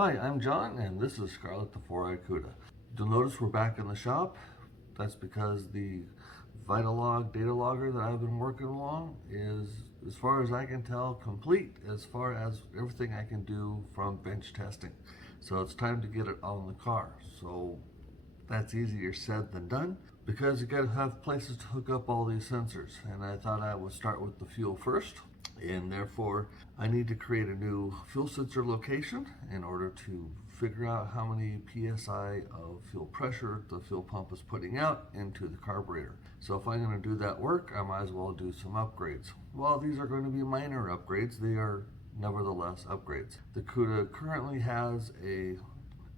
Hi, I'm John, and this is Scarlett the 4-eyed cuda. You'll notice we're back in the shop. That's because the Vitalog data logger that I've been working along is, as far as I can tell, complete as far as everything I can do from bench testing. So it's time to get it on the car. So that's easier said than done because you got to have places to hook up all these sensors. And I thought I would start with the fuel first. And therefore, I need to create a new fuel sensor location in order to figure out how many PSI of fuel pressure the fuel pump is putting out into the carburetor. So if I'm going to do that work, I might as well do some upgrades. While these are going to be minor upgrades, they are nevertheless upgrades. The cuda currently has a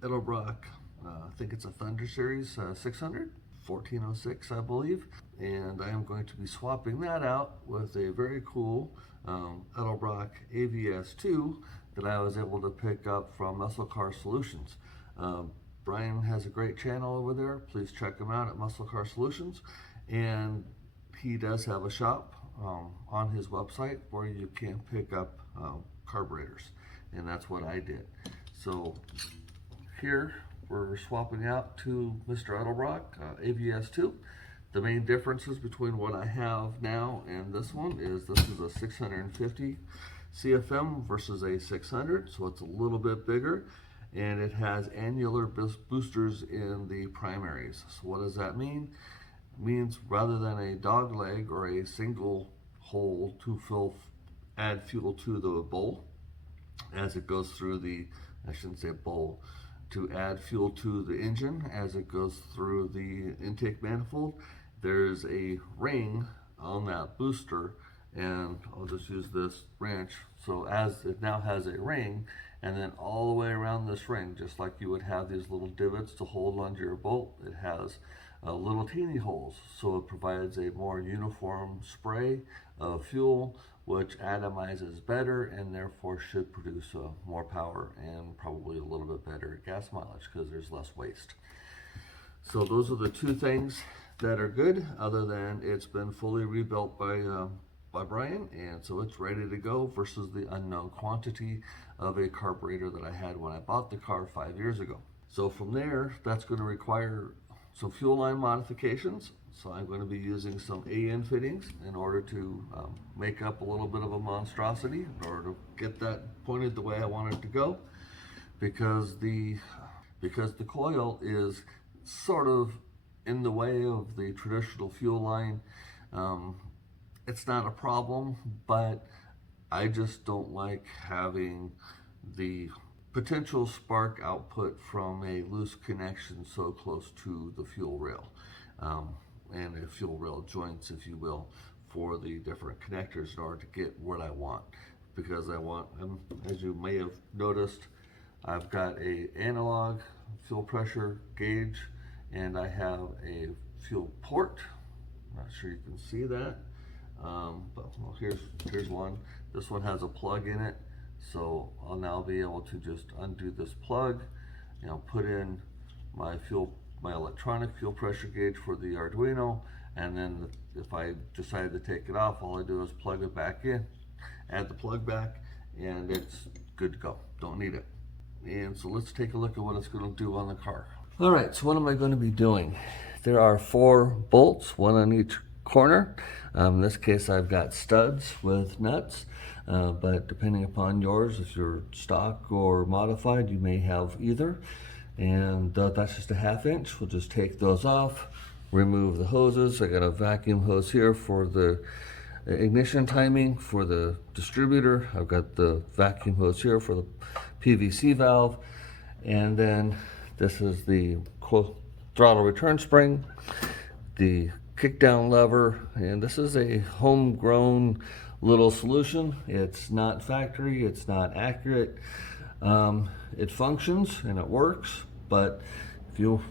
Edelbrock, I think it's a Thunder Series 600. 1406, I believe, and I am going to be swapping that out with a very cool Edelbrock AVS2 that I was able to pick up from Muscle Car Solutions. Brian has a great channel over there. Please check him out at Muscle Car Solutions, and he does have a shop on his website where you can pick up carburetors, and that's what I did. So here we're swapping out to Mr. Edelbrock AVS2. The main differences between what I have now and this one is this is a 650 CFM versus a 600, so it's a little bit bigger, and it has annular boosters in the primaries. So what does that mean? It means rather than a dog leg or a single hole to add fuel to the bowl as it goes through the, I shouldn't say bowl, to add fuel to the engine as it goes through the intake manifold, there's a ring on that booster, and I'll just use this wrench. So as it now has a ring, and then all the way around this ring, just like you would have these little divots to hold onto your bolt, it has little teeny holes. So it provides a more uniform spray of fuel, which atomizes better and therefore should produce more power and probably a little bit better gas mileage because there's less waste. So those are the two things that are good, other than it's been fully rebuilt by Brian, and so it's ready to go versus the unknown quantity of a carburetor that I had when I bought the car 5 years ago. So from there, that's going to require some fuel line modifications. So I'm going to be using some AN fittings in order to make up a little bit of a monstrosity in order to get that pointed the way I want it to go, because the coil is sort of in the way of the traditional fuel line. It's not a problem, but I just don't like having the potential spark output from a loose connection so close to the fuel rail and the fuel rail joints, if you will, for the different connectors in order to get what I want. Because I want, as you may have noticed, I've got a analog fuel pressure gauge, and I have a fuel port. I'm not sure you can see that, but well, here's one. This one has a plug in it, so I'll now be able to just undo this plug, put in my electronic fuel pressure gauge for the Arduino, and then if I decide to take it off, all I do is plug it back in, add the plug back, and it's good to go. Don't need it. And so let's take a look at what it's going to do on the car. All right, so what am I going to be doing? There are 4 bolts, one on each corner. In this case, I've got studs with nuts, but depending upon yours, if you're stock or modified, you may have either. And that's just a 1/2 inch. We'll just take those off, remove the hoses. I got a vacuum hose here for the ignition timing for the distributor. I've got the vacuum hose here for the PVC valve, and then this is the throttle return spring, the kickdown lever, and this is a homegrown little solution. It's not factory, it's not accurate. It functions and it works, but if you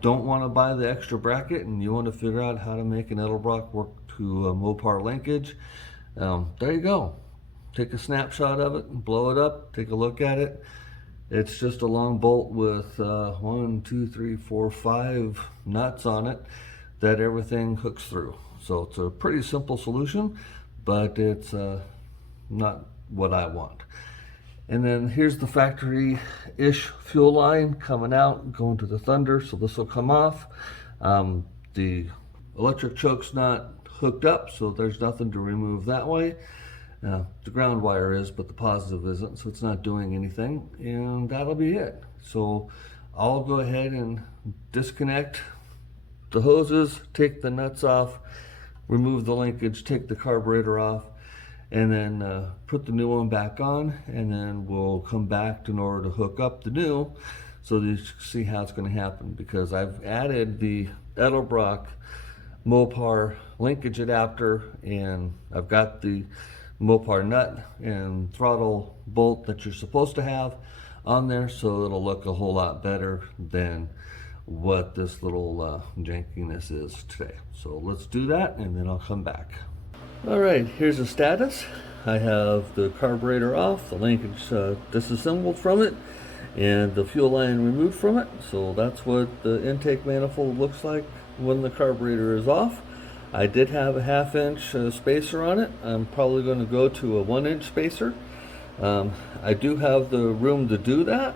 don't want to buy the extra bracket and you want to figure out how to make an Edelbrock work to Mopar linkage, there you go. Take a snapshot of it and blow it up, take a look at it. It's just a long bolt with 1, 2, 3, 4, 5 nuts on it that everything hooks through. So it's a pretty simple solution, but it's not what I want. And then here's the factory-ish fuel line coming out, going to the Thunder, so this will come off. The electric choke's not hooked up, so there's nothing to remove that way. The ground wire is, but the positive isn't, so it's not doing anything, and that'll be it. So I'll go ahead and disconnect the hoses, take the nuts off, remove the linkage, take the carburetor off, and then put the new one back on, and then we'll come back in order to hook up the new, so that you can see how it's going to happen. Because I've added the Edelbrock Mopar linkage adapter, and I've got the Mopar nut and throttle bolt that you're supposed to have on there, so it'll look a whole lot better than what this little jankiness is today. So let's do that, and then I'll come back. All right, here's the status. I have the carburetor off, the linkage disassembled from it, and the fuel line removed from it. So that's what the intake manifold looks like when the carburetor is off. I did have a 1/2 inch spacer on it. I'm probably going to go to a 1 inch spacer. I do have the room to do that.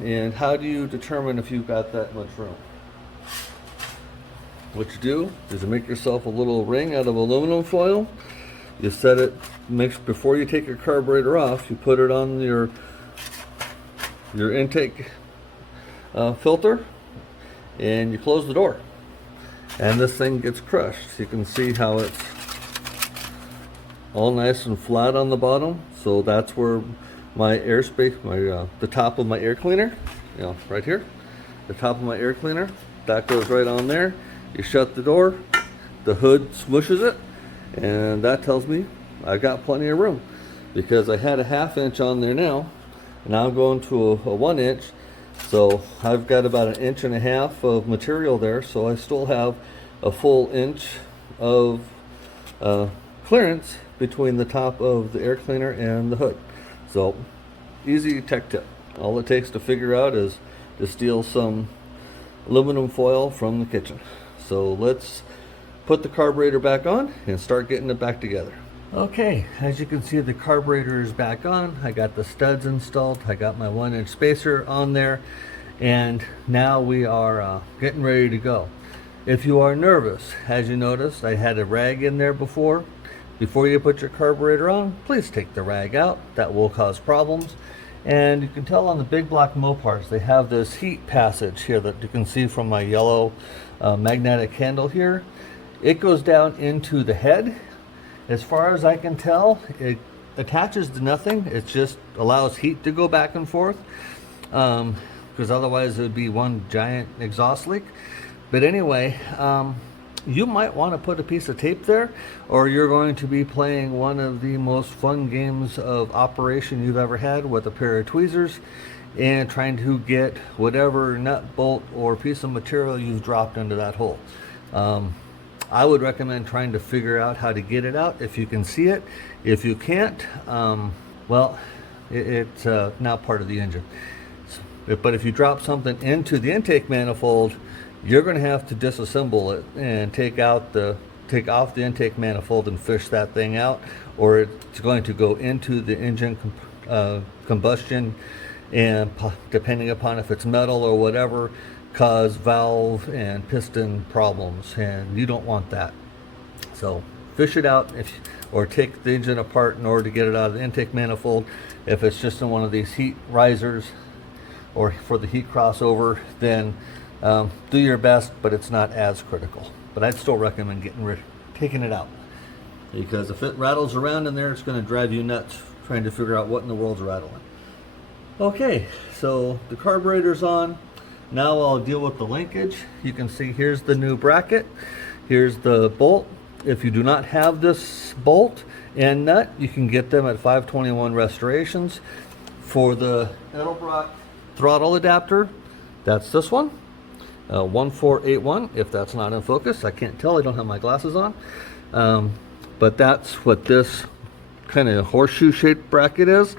And how do you determine if you've got that much room? What you do is you make yourself a little ring out of aluminum foil. You set it, before you take your carburetor off, you put it on your intake filter, and you close the door. And this thing gets crushed. So you can see how it's all nice and flat on the bottom. So that's where my airspace, the top of my air cleaner, right here, the top of my air cleaner, that goes right on there. You shut the door, the hood smushes it, and that tells me I got plenty of room, because I had a 1/2 inch on there now, and now I'm going to a 1 inch, so I've got about 1.5 inches of material there, so I still have a full inch of clearance between the top of the air cleaner and the hood. So easy tech tip. All it takes to figure out is to steal some aluminum foil from the kitchen. So let's put the carburetor back on and start getting it back together. Okay, as you can see, the carburetor is back on. I got the studs installed. I got my 1 inch spacer on there, and now we are getting ready to go. If you are nervous, as you noticed, I had a rag in there before. Before you put your carburetor on, please take the rag out. That will cause problems. And you can tell on the big block Mopars, they have this heat passage here that you can see from my yellow magnetic handle here. It goes down into the head. As far as I can tell, it attaches to nothing. It just allows heat to go back and forth, because otherwise it would be one giant exhaust leak. But anyway, you might want to put a piece of tape there, or you're going to be playing one of the most fun games of operation you've ever had with a pair of tweezers and trying to get whatever nut, bolt, or piece of material you've dropped into that hole. I would recommend trying to figure out how to get it out if you can see it. If you can't, well, it's not part of the engine. But if you drop something into the intake manifold, you're going to have to disassemble it and take off the intake manifold and fish that thing out, or it's going to go into the engine combustion, and depending upon if it's metal or whatever, cause valve and piston problems, and you don't want that. So fish it out, or take the engine apart in order to get it out of the intake manifold. If it's just in one of these heat risers or for the heat crossover, then do your best, but it's not as critical. But I'd still recommend taking it out, because if it rattles around in there, it's going to drive you nuts trying to figure out what in the world's rattling. Okay, so the carburetor's on. Now I'll deal with the linkage. You can see here's the new bracket. Here's the bolt. If you do not have this bolt and nut, you can get them at 521 Restorations. For the Edelbrock throttle adapter, that's this one. 1481, if that's not in focus. I can't tell, I don't have my glasses on. But that's what this kind of horseshoe shaped bracket is.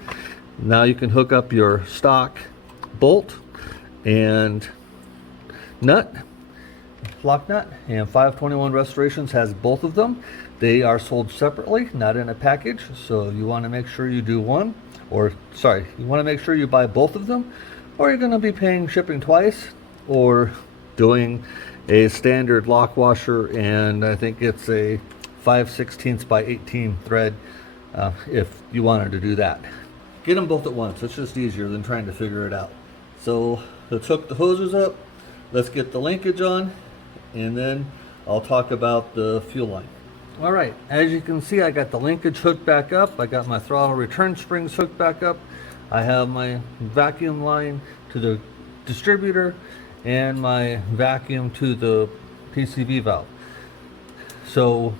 Now you can hook up your stock bolt and nut, lock nut, and 521 Restorations has both of them. They are sold separately, not in a package, so you want to make sure you do one or sorry, you want to make sure you buy both of them, or you're going to be paying shipping twice, or doing a standard lock washer, and I think it's a 5/16 by 18 thread if you wanted to do that. Get them both at once. It's just easier than trying to figure it out. So let's hook the hoses up, let's get the linkage on, and then I'll talk about the fuel line. All right, as you can see, I got the linkage hooked back up. I got my throttle return springs hooked back up. I have my vacuum line to the distributor and my vacuum to the PCV valve. So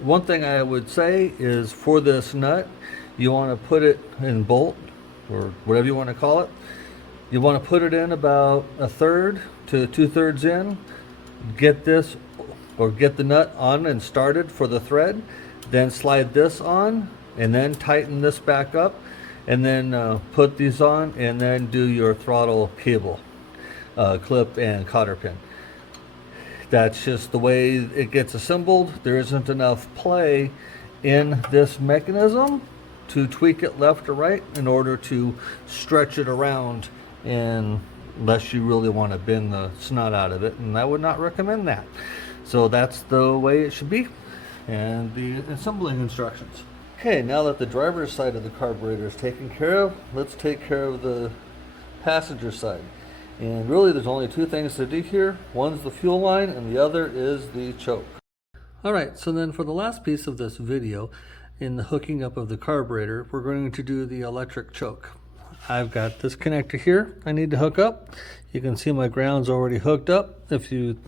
one thing I would say is, for this nut, you want to put it in bolt, or whatever you want to call it. You want to put it in about 1/3 to 2/3 in. Get this, or get the nut on and started for the thread, then slide this on, and then tighten this back up, and then put these on, and then do your throttle cable clip and cotter pin. That's just the way it gets assembled. There isn't enough play in this mechanism to tweak it left or right in order to stretch it around, unless you really want to bend the snot out of it, and I would not recommend that. So that's the way it should be, and the assembling instructions. Okay, now that the driver's side of the carburetor is taken care of, let's take care of the passenger side. And really there's only two things to do here. One's the fuel line and the other is the choke. Alright, so then for the last piece of this video, in the hooking up of the carburetor, we're going to do the electric choke. I've got this connector here I need to hook up. You can see my ground's already hooked up. If you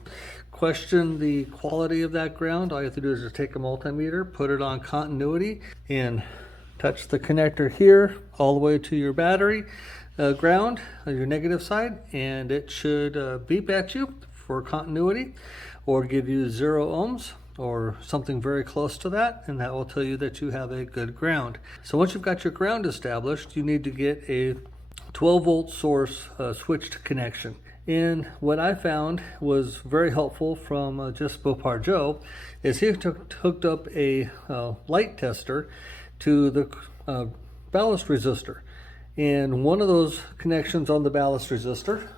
question the quality of that ground, all you have to do is just take a multimeter, put it on continuity, and touch the connector here all the way to your battery ground, your negative side, and it should beep at you for continuity, or give you 0 ohms or something very close to that, and that will tell you that you have a good ground. So once you've got your ground established, you need to get a 12-volt source switched connection. And what I found was very helpful from just Bopar Joe is he hooked up a light tester to the ballast resistor. And one of those connections on the ballast resistor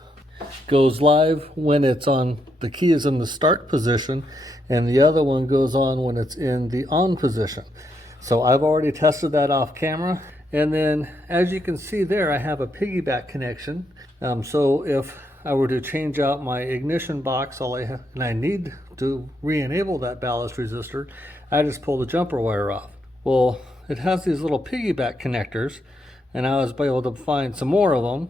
goes live when it's on, the key is in the start position, and the other one goes on when it's in the on position. So I've already tested that off camera. And then as you can see there, I have a piggyback connection. So if I were to change out my ignition box, and I need to re-enable that ballast resistor, I just pull the jumper wire off. Well, it has these little piggyback connectors, and I was able to find some more of them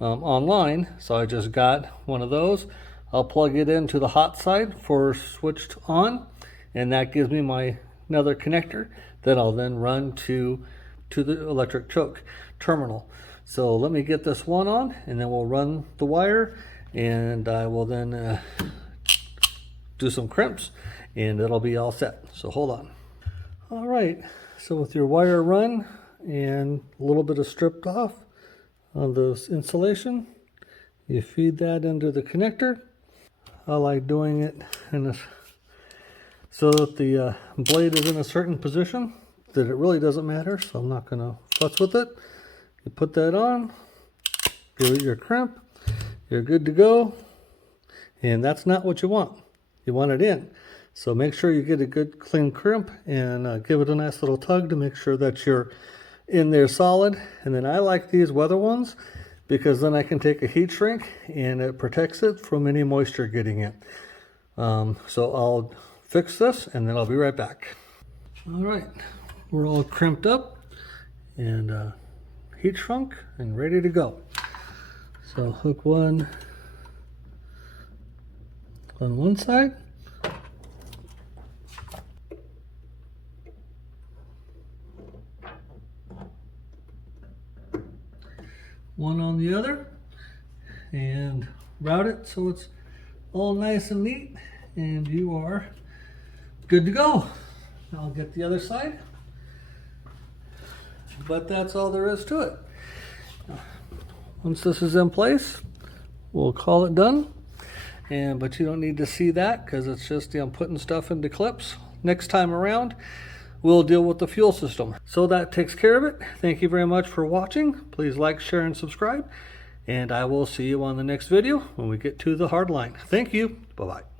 online, so I just got one of those. I'll plug it into the hot side for switched on, and that gives me another connector that I'll then run to the electric choke terminal. So let me get this one on, and then we'll run the wire, and I will then do some crimps, and it'll be all set. So hold on. All right, so with your wire run and a little bit of stripped off on this insulation, you feed that into the connector. I like doing it so that the blade is in a certain position that it really doesn't matter, so I'm not going to futz with it. You put that on, give it your crimp, you're good to go, and that's not what you want. You want it in. So make sure you get a good clean crimp and give it a nice little tug to make sure that you're in there solid. And then I like these weather ones because then I can take a heat shrink and it protects it from any moisture getting in. So I'll fix this and then I'll be right back. All right, we're all crimped up and heat shrunk and ready to go. So hook one on one side, one on the other, and route it so it's all nice and neat, and you are good to go. I'll get the other side, but that's all there is to it. Once this is in place, we'll call it done. But you don't need to see that because it's just putting stuff into clips. Next time around, we'll deal with the fuel system. So that takes care of it. Thank you very much for watching. Please like, share, and subscribe. And I will see you on the next video when we get to the hard line. Thank you. Bye-bye.